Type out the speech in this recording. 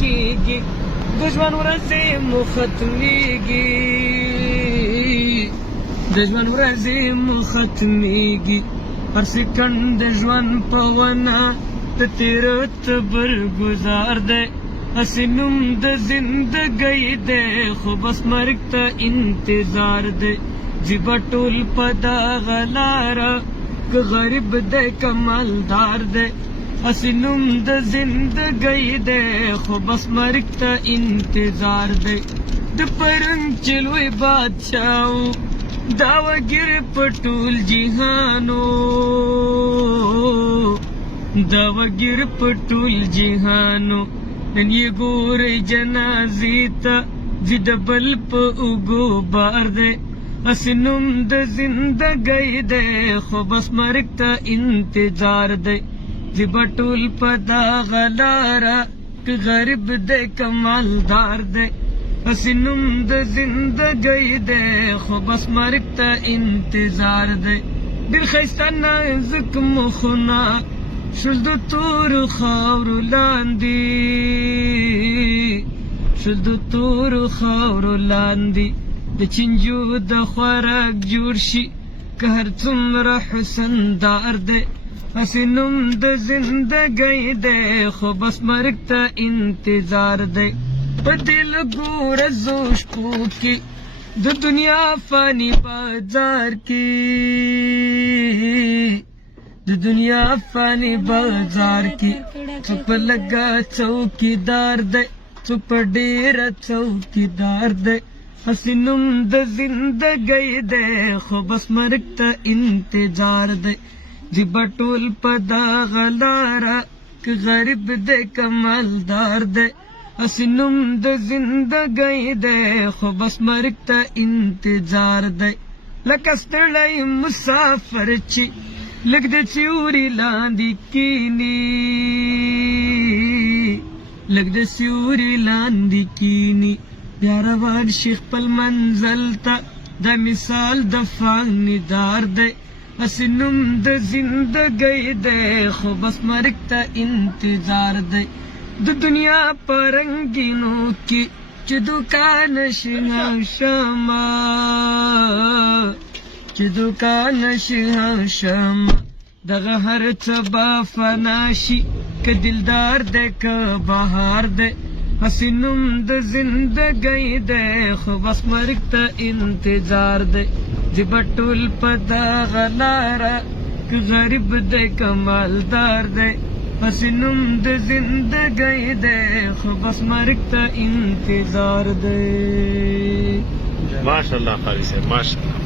کېږي د ژوند ورځې مو ختمېږي د ژوند ورځې مو ختمېږي هر سکند د ژوند په ونه د تېره تبر ګزار دی هسې نوم د زندګۍ دی خو بس مرګ ته انتظار دی ځي به ټول په دغه لاره که غریب دی که مالدار دی هسې نوم د زندګۍ دی خو بس مرګ ته انتظار دی د پرنګ چې لوی بادشاه و دا وګیر په ټول جهانو دا وګیر په ټول جهانو نن یې ګورئ جنازې ته ځي د بل په اوږو بار دی هسې نوم د زندګۍ دی خو بس مرګ ته انتظار دی ځي به ټول په دغه لاره که غریب دی که مالدار دی هسې نوم د زندګۍ دی خو بس مرګ ته انتظار دی ډېر ښایسته نازک مخونه شول د تورو خاورو لاندې شول د تورو خاورو لاندې د چینجو د خوراک جوړ شي که هر څومره حسندار دی هسې نوم د زندګۍ دی خو بس مرګ ته انتظار دی په دې لږو ورځو شپو کې د دنیا فاني بازار کې د دنیا فاني بازار کې څو په لږه څوکیدار دی څو په ډېره څوکیدار دی هسې نوم د زندګۍ دی خو بس مرګ ته انتظار دی ځي به ټول په دغه لاره که غریب دی که مالدار دی هسې نوم د زندګۍ دی خو بس مرګ ته انتظار دی لکه ستړی مسافر چې لږ د سیوري لاندې کیني لږ د سیوري لاندې کیني بیا روان شي خپل منزل ته دا مثال د فانیدار دی هسې نوم د زندګۍ دی خو بس مرګ ته انتظار دی د دنیا په رنګینو کې چې دوکان شي شمه چې دوکان شي شمه دغه هر څه به فنا شي که دلدار دی که بهار دی هسې نوم د زندګۍ دی خو بس مرګ ته انتظار دی ځي به ټول په دغه لاره که غریب دی که مالدار دی هسې نوم د زندګۍ دی خو بس مرګ ته انتظار دی ماشاءالله قاری صاحب ماشاءالله